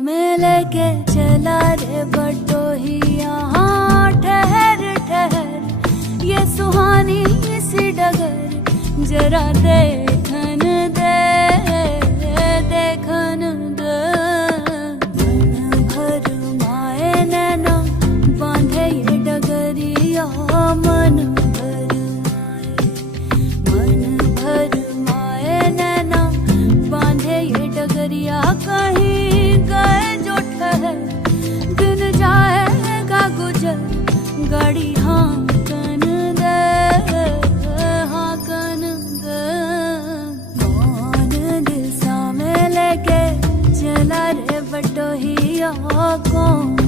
में लेके चला रे बटोहिया। हाँ ठहर ठहर ये सुहानी सी डगर जरा देखन दे देखन दे। मन भर माए नैना बांधे ये डगरिया। मन भर माए नैना बांधे ये डगरिया। कहीं गए जो ठहर दिन जाएगा गुजर गाड़ी हाँकन दे हाँकन दे। कौन दिशा में लेके चला रे बटोहिया। कौन